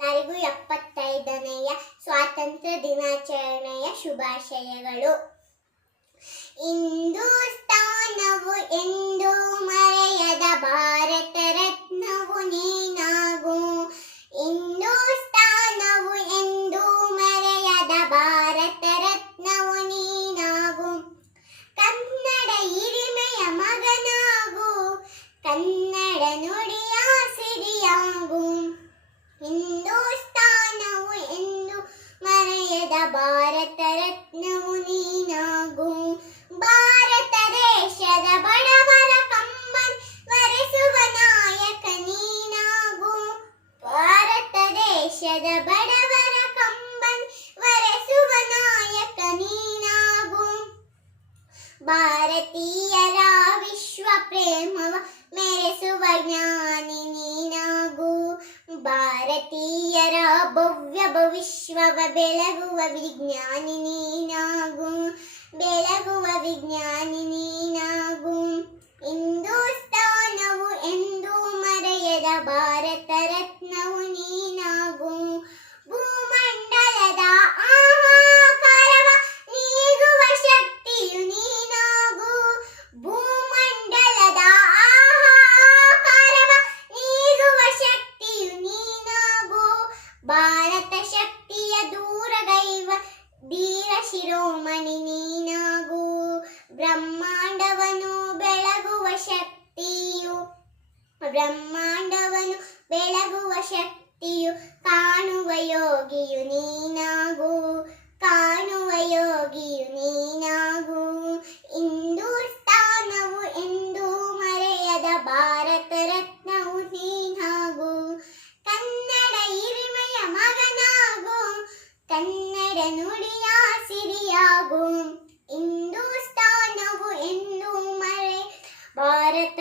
ಎಲ್ಲರಿಗೂ 75ನೆಯ ಸ್ವಾತಂತ್ರ್ಯ ದಿನಾಚರಣೆಯ ಶುಭಾಶಯಗಳು. ಹಿಂದೂಸ್ತಾನವು ಎಂದೂ ಮರೆಯದ ಭಾರತ ರತ್ನವು ನೀನಾಗು. ಹಿಂದೂಸ್ತಾನವು ಎಂದೂ ಮರೆಯದ ಭಾರತ ರತ್ನವು ನೀನಾಗು. ಕನ್ನಡ ಹಿರಿಮೆಯ ಮಗನಾಗು, ಕನ್ನಡ ನುಡಿಯ ಸಿರಿಯಾಗು. ಹಿಂದೂಸ್ತಾನವು ಎಂದು ಮರೆಯದ ಭಾರತ ರತ್ನವು ನೀನಾಗು. ಭಾರತ ದೇಶದ ಬಡವರ ಕಂಬನ್ ವರೆಸುವ ನಾಯಕ ನೀನಾಗು. ಭಾರತ ದೇಶದ ಬಡವರ ಕಂಬನ್ ವರೆಸುವ ನಾಯಕ ನೀನಾಗು. ಭಾರತೀಯರ ವಿಶ್ವ ಪ್ರೇಮವ ಮೆರೆಸುವ ಜ್ಞಾನಿ ನೀನಾಗು. ಭಾರತೀಯರ ಭವ್ಯ ಭವಿಷ್ಯವ ಬೆಳಗುವ ವಿಜ್ಞಾನಿ ನೀನಾಗು. ಬೆಳಗುವ ವಿಜ್ಞಾನಿ ನೀನಾಗು. ಹಿಂದೂಸ್ತಾನವು ಎಂದೂ ಮರೆಯದ ಭಾರತ ರತ್ನವು ನೀನಾಗು. ಭೂಮಂಡಲದ ಆಹಾಕಾರವ ನೀಗುವ ಶಕ್ತಿಯು ನೀನಾಗು. ಭೂಮಂಡಲದ ಆಹಾಕಾರವ ನೀಗುವ ಶಕ್ತಿಯು ನೀನಾಗು. ಭಾರತ ಶಕ್ತಿಯ ದೂರಗೈವ ಧೀರ ಶಿರೋಮಣಿ ನೀನಾಗು. ಬ್ರಹ್ಮಾಂಡವನ್ನು ಬೆಳಗುವ ಶಕ್ತಿಯು, ಬ್ರಹ್ಮಾಂಡವನ್ನು ಬೆಳಗುವ ಶಕ್ತಿಯು ಕಾಣುವ ಯೋಗಿಯು ನೀನಾಗು. ಕಾಣುವ ಯೋಗಿಯು ನೀನಾಗು. ಹಿಂದೂಸ್ತಾನವು ಎಂದೂ ಮರೆಯದ ಭಾರತ ರತ್ನವು ನೀನಾಗು. ಕನ್ನಡ ಹಿರಿಮೆಯ ಮಗನಾಗು, ಕನ್ನಡ ನುಡಿಯ ಸಿರಿಯಾಗು. ಹಿಂದೂಸ್ತಾನವು ಎಂದೂ ಮರೆ ಭಾರತ